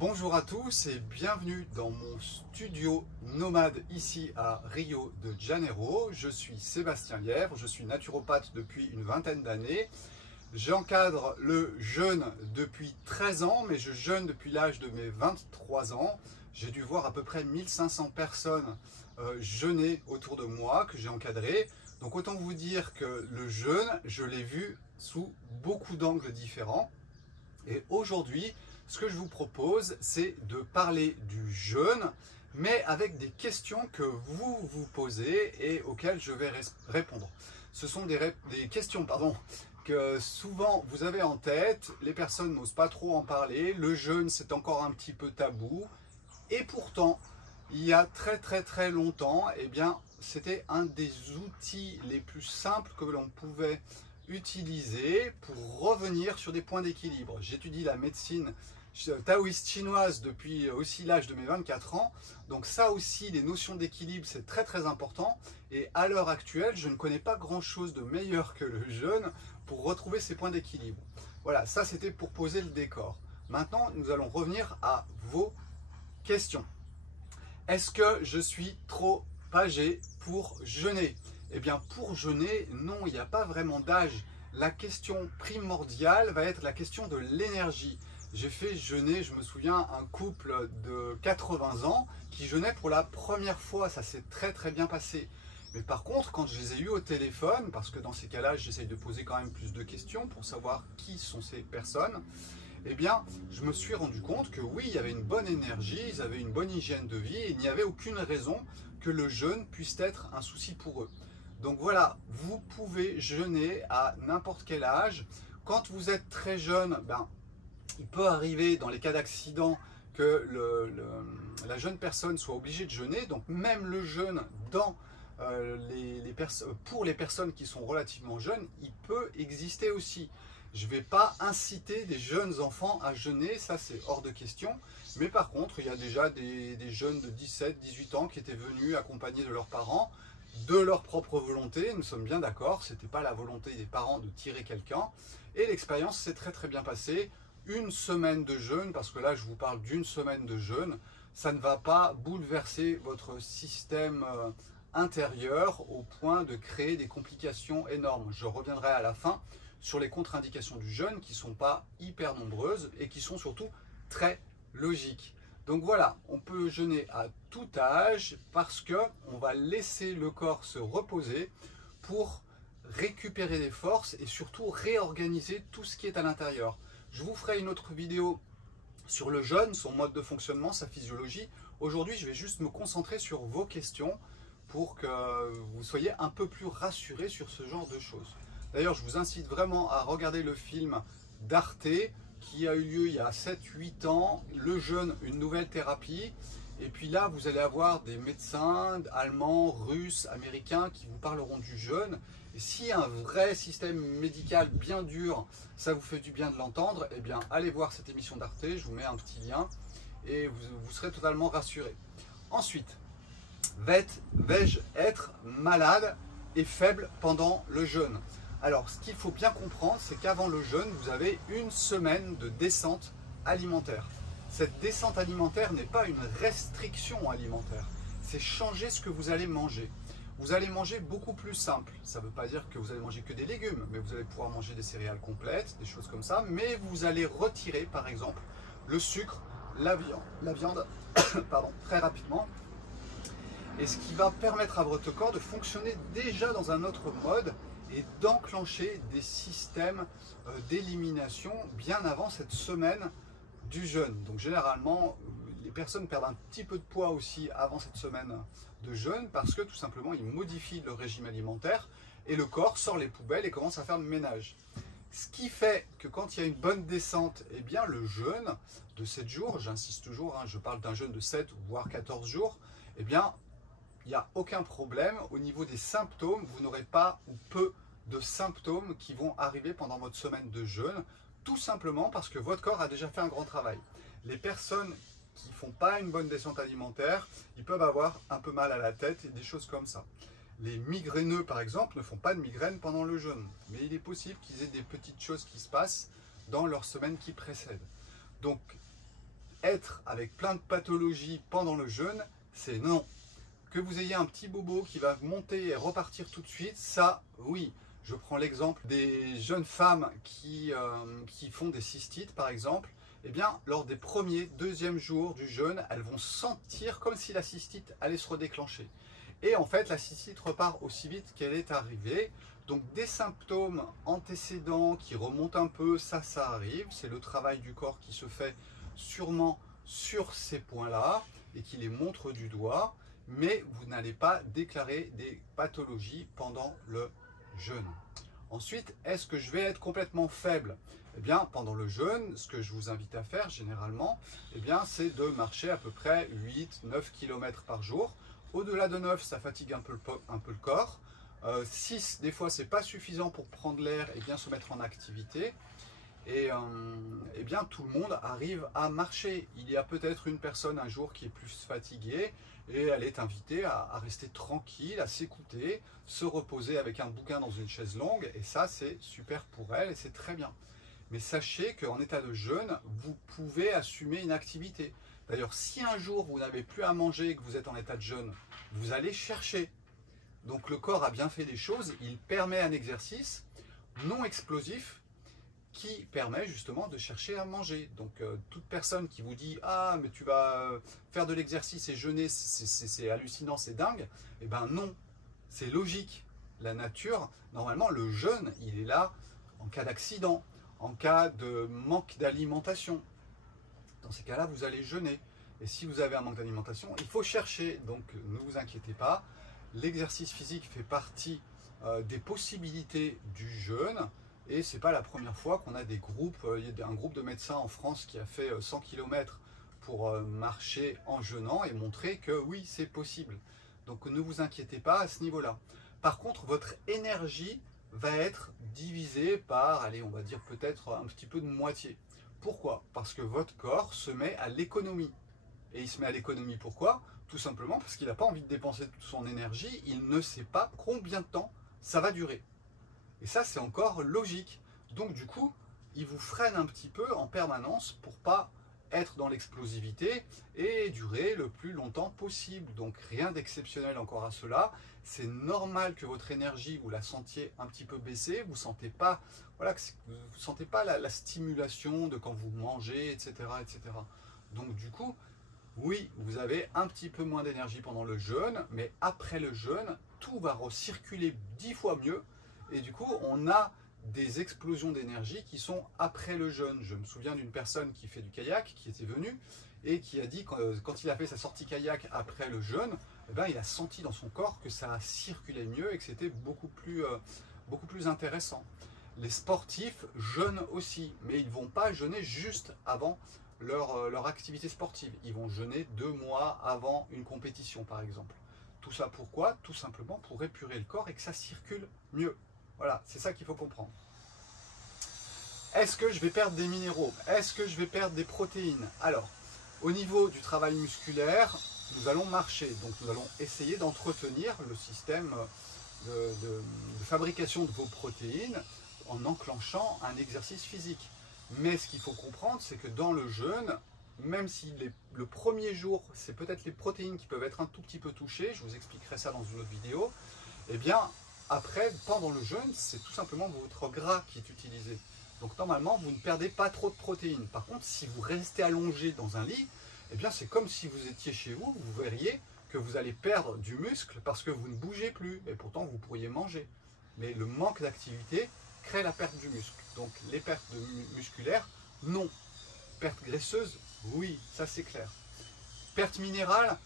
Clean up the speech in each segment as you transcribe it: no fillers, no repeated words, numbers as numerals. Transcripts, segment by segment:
Bonjour à tous et bienvenue dans mon studio nomade ici à Rio de Janeiro. Je suis Sébastien Lièvre, je suis naturopathe depuis une vingtaine d'années. J'encadre le jeûne depuis 13 ans, mais je jeûne depuis l'âge de mes 23 ans. J'ai dû voir à peu près 1500 personnes jeûner autour de moi, que j'ai encadré. Donc autant vous dire que le jeûne, je l'ai vu sous beaucoup d'angles différents. Et aujourd'hui, ce que je vous propose, c'est de parler du jeûne, mais avec des questions que vous vous posez et auxquelles je vais répondre. Ce sont des questions que souvent vous avez en tête, les personnes n'osent pas trop en parler, le jeûne c'est encore un petit peu tabou, et pourtant, il y a très longtemps, eh bien, c'était un des outils les plus simples que l'on pouvait utiliser pour revenir sur des points d'équilibre. J'étudie la médecine taoïste chinoise depuis aussi l'âge de mes 24 ans, donc ça aussi, les notions d'équilibre, c'est très important, et à l'heure actuelle, je ne connais pas grand chose de meilleur que le jeûne pour retrouver ces points d'équilibre. Voilà, ça c'était pour poser le décor. Maintenant, nous allons revenir à vos questions. Est-ce que je suis trop âgé pour jeûner? Eh bien, pour jeûner, non, il n'y a pas vraiment d'âge. La question primordiale va être la question de l'énergie. J'ai fait jeûner, je me souviens, un couple de 80 ans qui jeûnait pour la première fois. Ça s'est très bien passé. Mais par contre, quand je les ai eus au téléphone, parce que dans ces cas-là, j'essaye de poser quand même plus de questions pour savoir qui sont ces personnes, eh bien, je me suis rendu compte que oui, il y avait une bonne énergie, ils avaient une bonne hygiène de vie et il n'y avait aucune raison que le jeûne puisse être un souci pour eux. Donc voilà, vous pouvez jeûner à n'importe quel âge. Quand vous êtes très jeune, il peut arriver dans les cas d'accident que la jeune personne soit obligée de jeûner. Donc même le jeûne pour les personnes qui sont relativement jeunes, il peut exister aussi. Je ne vais pas inciter des jeunes enfants à jeûner, ça c'est hors de question. Mais par contre, il y a déjà des jeunes de 17, 18 ans qui étaient venus accompagnés de leurs parents, de leur propre volonté. Nous sommes bien d'accord, ce n'était pas la volonté des parents de tirer quelqu'un. Et l'expérience s'est très bien passée. Une semaine de jeûne, parce que là je vous parle d'une semaine de jeûne, ça ne va pas bouleverser votre système intérieur au point de créer des complications énormes. Je reviendrai à la fin sur les contre-indications du jeûne qui ne sont pas hyper nombreuses et qui sont surtout très logiques. Donc voilà, on peut jeûner à tout âge parce qu'on va laisser le corps se reposer pour récupérer des forces et surtout réorganiser tout ce qui est à l'intérieur. Je vous ferai une autre vidéo sur le jeûne, son mode de fonctionnement, sa physiologie. Aujourd'hui, je vais juste me concentrer sur vos questions pour que vous soyez un peu plus rassurés sur ce genre de choses. D'ailleurs, je vous incite vraiment à regarder le film d'Arte qui a eu lieu il y a 7-8 ans, Le jeûne, une nouvelle thérapie. Et puis là, vous allez avoir des médecins allemands, russes, américains qui vous parleront du jeûne. Et si un vrai système médical bien dur, ça vous fait du bien de l'entendre, eh bien allez voir cette émission d'Arte, je vous mets un petit lien et vous serez totalement rassurés. Ensuite, vais-je être malade et faible pendant le jeûne? Alors, ce qu'il faut bien comprendre, c'est qu'avant le jeûne, vous avez une semaine de descente alimentaire. Cette descente alimentaire n'est pas une restriction alimentaire, c'est changer ce que vous allez manger. Vous allez manger beaucoup plus simple. Ça ne veut pas dire que vous allez manger que des légumes, mais vous allez pouvoir manger des céréales complètes, des choses comme ça, mais vous allez retirer, par exemple, le sucre, la viande pardon, très rapidement. Et ce qui va permettre à votre corps de fonctionner déjà dans un autre mode et d'enclencher des systèmes d'élimination bien avant cette semaine du jeûne. Donc généralement, les personnes perdent un petit peu de poids aussi avant cette semaine de jeûne parce que tout simplement, ils modifient leur régime alimentaire et le corps sort les poubelles et commence à faire le ménage. Ce qui fait que quand il y a une bonne descente, eh bien le jeûne de 7 jours, j'insiste toujours, je parle d'un jeûne de 7 voire 14 jours, eh bien il n'y a aucun problème. Au niveau des symptômes, vous n'aurez pas ou peu de symptômes qui vont arriver pendant votre semaine de jeûne, tout simplement parce que votre corps a déjà fait un grand travail. Les personnes qui ne font pas une bonne descente alimentaire, ils peuvent avoir un peu mal à la tête et des choses comme ça. Les migraineux, par exemple, ne font pas de migraine pendant le jeûne, mais il est possible qu'ils aient des petites choses qui se passent dans leur semaine qui précède. Donc, être avec plein de pathologies pendant le jeûne, c'est non. Que vous ayez un petit bobo qui va monter et repartir tout de suite, ça, oui. Je prends l'exemple des jeunes femmes qui font des cystites, par exemple. Eh bien, lors des premiers, deuxièmes jours du jeûne, elles vont sentir comme si la cystite allait se redéclencher. Et en fait, la cystite repart aussi vite qu'elle est arrivée. Donc, des symptômes antécédents qui remontent un peu, ça arrive. C'est le travail du corps qui se fait sûrement sur ces points-là et qui les montre du doigt. Mais vous n'allez pas déclarer des pathologies pendant le jeûne. Ensuite, est-ce que je vais être complètement faible? Eh bien, pendant le jeûne, ce que je vous invite à faire généralement, eh bien, c'est de marcher à peu près 8-9 km par jour. Au-delà de 9, ça fatigue un peu le corps. 6, des fois, c'est pas suffisant pour prendre l'air et bien se mettre en activité. Et eh bien, tout le monde arrive à marcher. Il y a peut-être une personne un jour qui est plus fatiguée et elle est invitée à rester tranquille, à s'écouter, se reposer avec un bouquin dans une chaise longue. Et ça, c'est super pour elle et c'est très bien. Mais sachez qu'en état de jeûne, vous pouvez assumer une activité. D'ailleurs, si un jour vous n'avez plus à manger et que vous êtes en état de jeûne, vous allez chercher. Donc le corps a bien fait des choses. Il permet un exercice non explosif qui permet justement de chercher à manger. Donc toute personne qui vous dit « Ah, mais tu vas faire de l'exercice et jeûner, c'est hallucinant, c'est dingue », eh bien non, c'est logique. La nature, normalement, le jeûne, il est là en cas d'accident, en cas de manque d'alimentation. Dans ces cas-là, vous allez jeûner. Et si vous avez un manque d'alimentation, il faut chercher. Donc ne vous inquiétez pas, l'exercice physique fait partie des possibilités du jeûne. Et ce n'est pas la première fois qu'on a des groupes, il y a un groupe de médecins en France qui a fait 100 km pour marcher en jeûnant et montrer que oui, c'est possible. Donc ne vous inquiétez pas à ce niveau-là. Par contre, votre énergie va être divisée par, allez, on va dire peut-être un petit peu de moitié. Pourquoi? Parce que votre corps se met à l'économie. Et il se met à l'économie pourquoi? Tout simplement parce qu'il n'a pas envie de dépenser toute son énergie, il ne sait pas combien de temps ça va durer. Et ça, c'est encore logique. Donc du coup, il vous freine un petit peu en permanence pour pas être dans l'explosivité et durer le plus longtemps possible. Donc rien d'exceptionnel encore à cela. C'est normal que votre énergie, vous la sentiez un petit peu baisser. Vous ne sentez pas, voilà, vous sentez pas la stimulation de quand vous mangez, etc., etc. Donc du coup, oui, vous avez un petit peu moins d'énergie pendant le jeûne, mais après le jeûne, tout va recirculer 10 fois mieux. Et du coup, on a des explosions d'énergie qui sont après le jeûne. Je me souviens d'une personne qui fait du kayak, qui était venue et qui a dit que quand il a fait sa sortie kayak après le jeûne, eh ben, il a senti dans son corps que ça circulait mieux et que c'était beaucoup plus intéressant. Les sportifs jeûnent aussi, mais ils ne vont pas jeûner juste avant leur activité sportive. Ils vont jeûner 2 mois avant une compétition, par exemple. Tout ça pourquoi? Tout simplement pour épurer le corps et que ça circule mieux. Voilà, c'est ça qu'il faut comprendre. Est-ce que je vais perdre des minéraux? Est-ce que je vais perdre des protéines? Alors, au niveau du travail musculaire, nous allons marcher. Donc, nous allons essayer d'entretenir le système de fabrication de vos protéines en enclenchant un exercice physique. Mais ce qu'il faut comprendre, c'est que dans le jeûne, même si le premier jour, c'est peut-être les protéines qui peuvent être un tout petit peu touchées, je vous expliquerai ça dans une autre vidéo, eh bien, après, pendant le jeûne, c'est tout simplement votre gras qui est utilisé. Donc normalement, vous ne perdez pas trop de protéines. Par contre, si vous restez allongé dans un lit, eh bien, c'est comme si vous étiez chez vous, vous verriez que vous allez perdre du muscle parce que vous ne bougez plus. Et pourtant, vous pourriez manger. Mais le manque d'activité crée la perte du muscle. Donc les pertes musculaires, non. Perte graisseuse, oui, ça c'est clair. Perte minérale,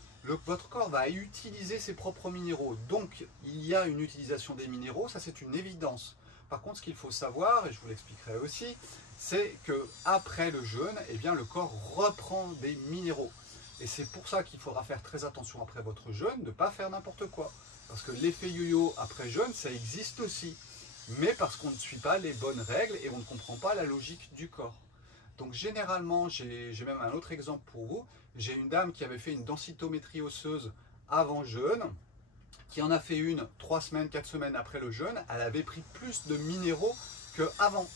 votre corps va utiliser ses propres minéraux. Donc il y a une utilisation des minéraux, ça c'est une évidence. Par contre, ce qu'il faut savoir, et je vous l'expliquerai aussi, c'est qu'après le jeûne, eh bien, le corps reprend des minéraux. Et c'est pour ça qu'il faudra faire très attention après votre jeûne, de ne pas faire n'importe quoi. Parce que l'effet yo-yo après jeûne, ça existe aussi. Mais parce qu'on ne suit pas les bonnes règles et on ne comprend pas la logique du corps. Donc généralement, j'ai même un autre exemple pour vous. J'ai une dame qui avait fait une densitométrie osseuse avant jeûne, qui en a fait une 3 semaines, 4 semaines après le jeûne. Elle avait pris plus de minéraux qu'avant.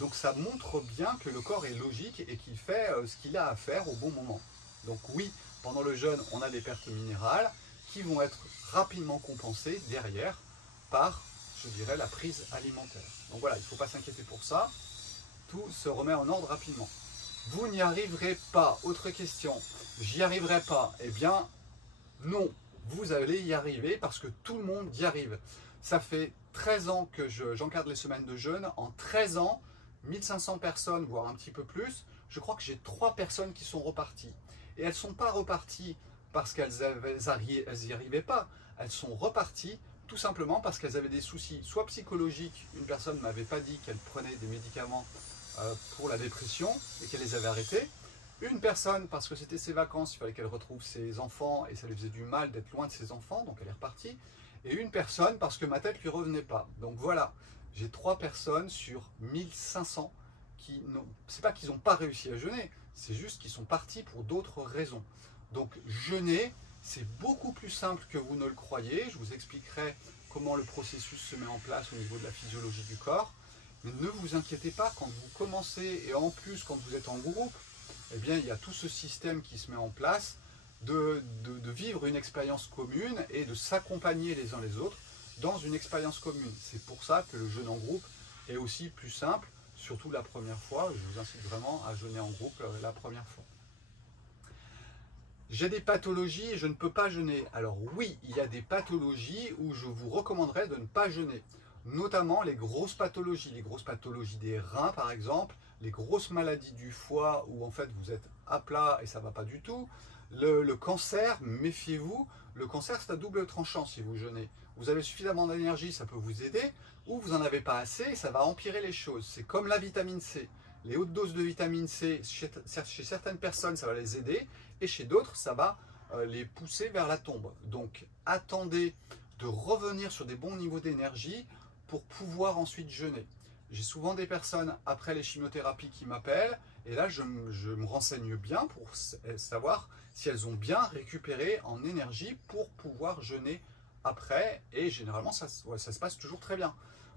Donc ça montre bien que le corps est logique et qu'il fait ce qu'il a à faire au bon moment. Donc oui, pendant le jeûne, on a des pertes minérales qui vont être rapidement compensées derrière par, je dirais, la prise alimentaire. Donc voilà, il ne faut pas s'inquiéter pour ça. Tout se remet en ordre rapidement. Vous n'y arriverez pas. Autre question. J'y arriverai pas. Eh bien, non. Vous allez y arriver parce que tout le monde y arrive. Ça fait 13 ans que j'encadre les semaines de jeûne. En 13 ans, 1500 personnes, voire un petit peu plus, je crois que j'ai 3 personnes qui sont reparties. Et elles ne sont pas reparties parce qu'elles n'y arrivaient pas. Elles sont reparties tout simplement parce qu'elles avaient des soucis, soit psychologiques. Une personne ne m'avait pas dit qu'elle prenait des médicaments pour la dépression et qu'elle les avait arrêtés. Une personne parce que c'était ses vacances, il fallait qu'elle retrouve ses enfants et ça lui faisait du mal d'être loin de ses enfants, donc elle est repartie. Et une personne parce que ma tête lui revenait pas. Donc voilà, j'ai 3 personnes sur 1500 qui n'ont, c'est pas qu'ils n'ont pas réussi à jeûner, c'est juste qu'ils sont partis pour d'autres raisons. Donc jeûner, c'est beaucoup plus simple que vous ne le croyez. Je vous expliquerai comment le processus se met en place au niveau de la physiologie du corps. Mais ne vous inquiétez pas, quand vous commencez, et en plus quand vous êtes en groupe, eh bien il y a tout ce système qui se met en place de vivre une expérience commune et de s'accompagner les uns les autres dans une expérience commune. C'est pour ça que le jeûne en groupe est aussi plus simple, surtout la première fois. Je vous incite vraiment à jeûner en groupe la première fois. J'ai des pathologies et je ne peux pas jeûner. Alors oui, il y a des pathologies où je vous recommanderais de ne pas jeûner. Notamment les grosses pathologies des reins par exemple, les grosses maladies du foie où en fait vous êtes à plat et ça ne va pas du tout. Le cancer, méfiez-vous, le cancer c'est à double tranchant si vous jeûnez. Vous avez suffisamment d'énergie, ça peut vous aider, ou vous n'en avez pas assez et ça va empirer les choses. C'est comme la vitamine C. Les hautes doses de vitamine C, chez certaines personnes ça va les aider et chez d'autres ça va les pousser vers la tombe. Donc attendez de revenir sur des bons niveaux d'énergie pour pouvoir ensuite jeûner. J'ai souvent des personnes après les chimiothérapies qui m'appellent et là je me renseigne bien pour savoir si elles ont bien récupéré en énergie pour pouvoir jeûner après et généralement ça se passe toujours très bien.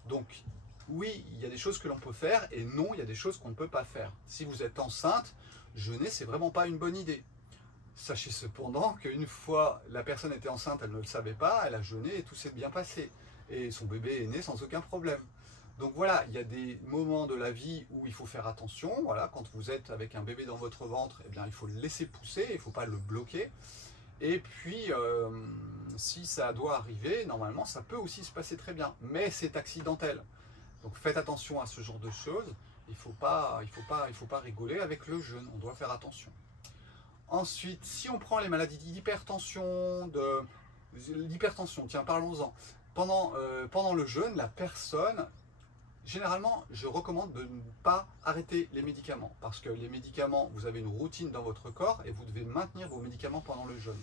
Donc oui, il y a des choses que l'on peut faire et non, il y a des choses qu'on ne peut pas faire. Si vous êtes enceinte, jeûner c'est vraiment pas une bonne idée. Sachez cependant qu'une fois la personne était enceinte, elle ne le savait pas, elle a jeûné et tout s'est bien passé. Et son bébé est né sans aucun problème. Donc voilà, il y a des moments de la vie où il faut faire attention. Voilà, quand vous êtes avec un bébé dans votre ventre, eh bien, il faut le laisser pousser, il ne faut pas le bloquer. Et puis, si ça doit arriver, normalement, ça peut aussi se passer très bien. Mais c'est accidentel. Donc faites attention à ce genre de choses. Il ne faut pas rigoler avec le jeûne. On doit faire attention. Ensuite, si on prend les maladies d'hypertension, tiens, parlons-en. Pendant le jeûne, la personne, généralement, je recommande de ne pas arrêter les médicaments. Parce que les médicaments, vous avez une routine dans votre corps et vous devez maintenir vos médicaments pendant le jeûne.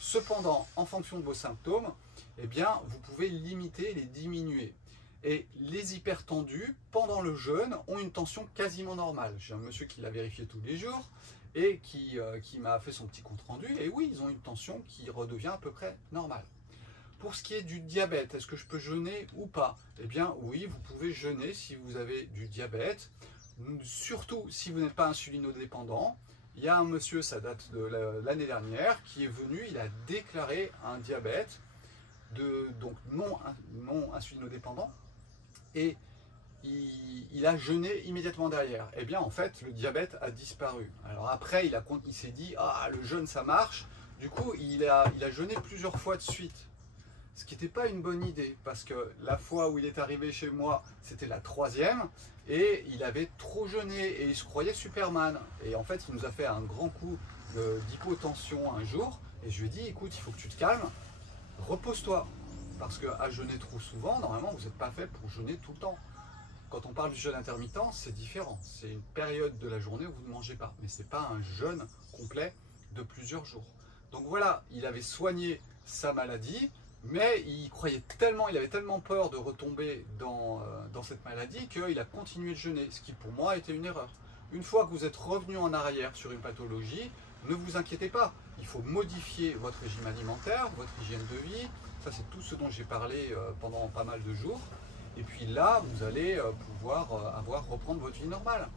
Cependant, en fonction de vos symptômes, eh bien, vous pouvez limiter, les diminuer. Et les hypertendus, pendant le jeûne, ont une tension quasiment normale. J'ai un monsieur qui l'a vérifié tous les jours et qui m'a fait son petit compte rendu. Et oui, ils ont une tension qui redevient à peu près normale. Pour ce qui est du diabète, est-ce que je peux jeûner ou pas? Eh bien oui, vous pouvez jeûner si vous avez du diabète, surtout si vous n'êtes pas insulinodépendant. Il y a un monsieur, ça date de l'année dernière, qui est venu, il a déclaré un diabète, donc non insulinodépendant, et il a jeûné immédiatement derrière. Eh bien en fait, le diabète a disparu. Alors après, il s'est dit, ah le jeûne ça marche, du coup il a jeûné plusieurs fois de suite. Ce qui n'était pas une bonne idée, parce que la fois où il est arrivé chez moi, c'était la 3e, et il avait trop jeûné, et il se croyait Superman. Et en fait, il nous a fait un grand coup d'hypotension un jour, et je lui ai dit, écoute, il faut que tu te calmes, repose-toi. Parce qu'à jeûner trop souvent, normalement, vous n'êtes pas fait pour jeûner tout le temps. Quand on parle du jeûne intermittent, c'est différent. C'est une période de la journée où vous ne mangez pas, mais ce n'est pas un jeûne complet de plusieurs jours. Donc voilà, il avait soigné sa maladie, mais il avait tellement peur de retomber dans cette maladie qu'il a continué de jeûner, ce qui pour moi était une erreur. Une fois que vous êtes revenu en arrière sur une pathologie, ne vous inquiétez pas, il faut modifier votre régime alimentaire, votre hygiène de vie, ça c'est tout ce dont j'ai parlé pendant pas mal de jours, Et puis là, vous allez pouvoir reprendre votre vie normale.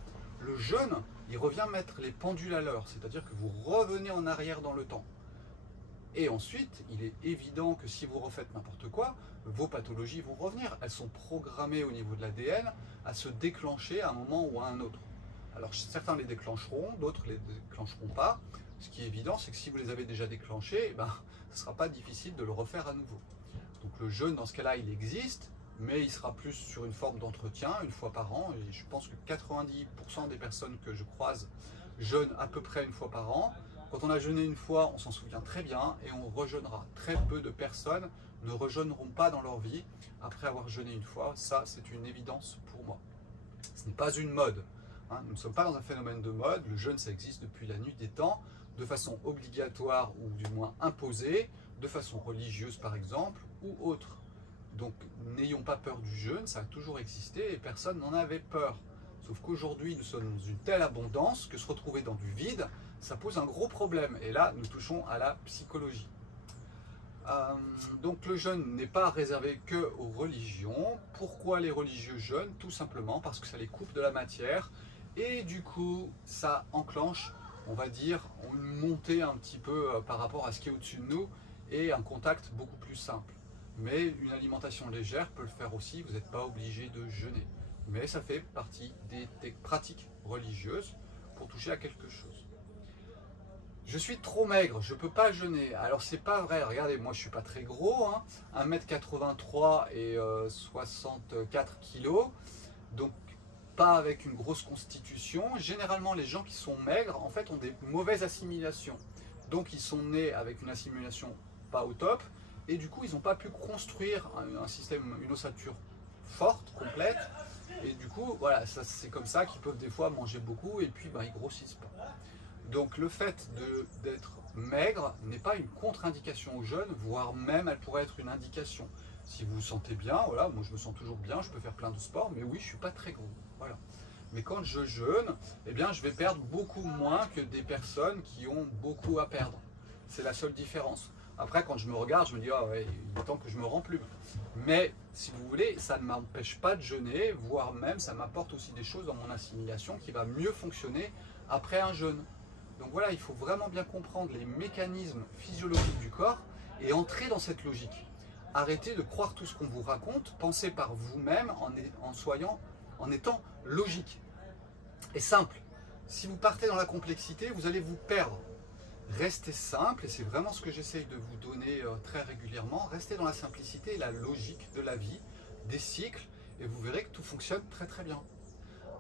Le jeûne, il revient mettre les pendules à l'heure, c'est-à-dire que vous revenez en arrière dans le temps. Et ensuite, il est évident que si vous refaites n'importe quoi, vos pathologies vont revenir. Elles sont programmées au niveau de l'ADN à se déclencher à un moment ou à un autre. Alors certains les déclencheront, d'autres ne les déclencheront pas. Ce qui est évident, c'est que si vous les avez déjà déclenchés, ce ne sera pas difficile de le refaire à nouveau. Donc le jeûne, dans ce cas-là, il existe, mais il sera plus sur une forme d'entretien, une fois par an. Et je pense que 90% des personnes que je croise jeûnent à peu près une fois par an. Quand on a jeûné une fois, on s'en souvient très bien et on rejeûnera. Très peu de personnes ne rejeûneront pas dans leur vie après avoir jeûné une fois. Ça, c'est une évidence pour moi. Ce n'est pas une mode. Nous ne sommes pas dans un phénomène de mode. Le jeûne, ça existe depuis la nuit des temps, de façon obligatoire ou du moins imposée, de façon religieuse par exemple, ou autre. Donc n'ayons pas peur du jeûne, ça a toujours existé et personne n'en avait peur. Sauf qu'aujourd'hui, nous sommes dans une telle abondance que se retrouver dans du vide, ça pose un gros problème. Et là, nous touchons à la psychologie. Donc le jeûne n'est pas réservé que aux religions. Pourquoi les religieux jeûnent? Tout simplement parce que ça les coupe de la matière. Et du coup, ça enclenche, on va dire, une montée un petit peu par rapport à ce qui est au-dessus de nous et un contact beaucoup plus simple. Mais une alimentation légère peut le faire aussi, vous n'êtes pas obligé de jeûner. Mais ça fait partie des pratiques religieuses pour toucher à quelque chose. Je suis trop maigre, je ne peux pas jeûner. Alors c'est pas vrai, regardez, moi je suis pas très gros, 1m83 et 64 kg, donc pas avec une grosse constitution. Généralement les gens qui sont maigres en fait ont des mauvaises assimilations. Donc ils sont nés avec une assimilation pas au top, et du coup ils n'ont pas pu construire un système, une ossature forte, complète, et du coup voilà, c'est comme ça qu'ils peuvent des fois manger beaucoup et puis ils grossissent pas. Donc le fait d'être maigre n'est pas une contre-indication au jeûne, voire même elle pourrait être une indication. Si vous vous sentez bien, voilà, moi je me sens toujours bien, je peux faire plein de sports, mais oui, je suis pas très gros. Voilà. Mais quand je jeûne, eh bien, je vais perdre beaucoup moins que des personnes qui ont beaucoup à perdre. C'est la seule différence. Après, quand je me regarde, je me dis, ah ouais, il est temps que je me remplume. Mais si vous voulez, ça ne m'empêche pas de jeûner, voire même ça m'apporte aussi des choses dans mon assimilation qui va mieux fonctionner après un jeûne. Donc voilà, il faut vraiment bien comprendre les mécanismes physiologiques du corps et entrer dans cette logique. Arrêtez de croire tout ce qu'on vous raconte, pensez par vous-même en étant logique et simple. Si vous partez dans la complexité, vous allez vous perdre. Restez simple, et c'est vraiment ce que j'essaye de vous donner très régulièrement. Restez dans la simplicité et la logique de la vie, des cycles, et vous verrez que tout fonctionne très très bien.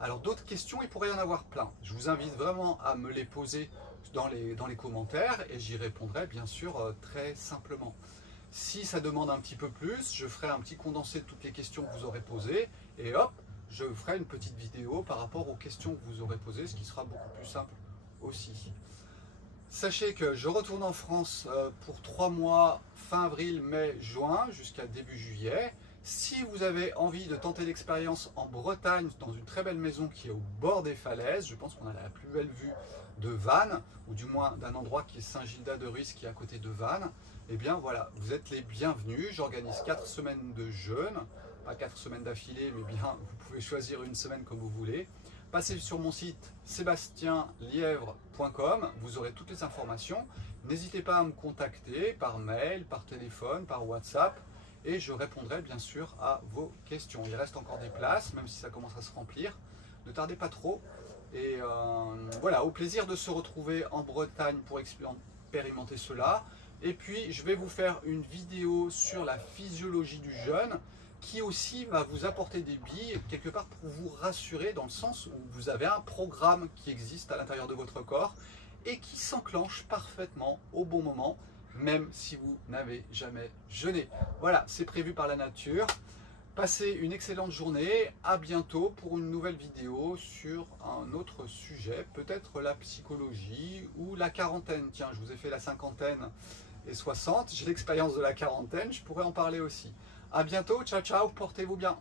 Alors d'autres questions, il pourrait y en avoir plein. Je vous invite vraiment à me les poser dans les commentaires et j'y répondrai bien sûr très simplement. Si ça demande un petit peu plus, je ferai un petit condensé de toutes les questions que vous aurez posées et hop, je ferai une petite vidéo par rapport aux questions que vous aurez posées, ce qui sera beaucoup plus simple aussi. Sachez que je retourne en France pour 3 mois, fin avril, mai, juin, jusqu'à début juillet. Si vous avez envie de tenter l'expérience en Bretagne, dans une très belle maison qui est au bord des falaises, je pense qu'on a la plus belle vue de Vannes, ou du moins d'un endroit qui est Saint-Gildas-de-Ruz, qui est à côté de Vannes, et bien voilà, vous êtes les bienvenus. J'organise 4 semaines de jeûne, pas 4 semaines d'affilée, mais bien vous pouvez choisir une semaine comme vous voulez. Passez sur mon site sebastienlièvre.com, vous aurez toutes les informations. N'hésitez pas à me contacter par mail, par téléphone, par WhatsApp, et je répondrai bien sûr à vos questions. Il reste encore des places, même si ça commence à se remplir. Ne tardez pas trop. Et voilà, au plaisir de se retrouver en Bretagne pour expérimenter cela. Et puis, je vais vous faire une vidéo sur la physiologie du jeûne, qui aussi va vous apporter des billes, quelque part pour vous rassurer, dans le sens où vous avez un programme qui existe à l'intérieur de votre corps et qui s'enclenche parfaitement au bon moment, même si vous n'avez jamais jeûné. Voilà, c'est prévu par la nature. Passez une excellente journée, à bientôt pour une nouvelle vidéo sur un autre sujet, peut-être la psychologie ou la quarantaine. Tiens, je vous ai fait la cinquantaine et 60, j'ai l'expérience de la quarantaine, je pourrais en parler aussi. À bientôt, ciao ciao, portez-vous bien.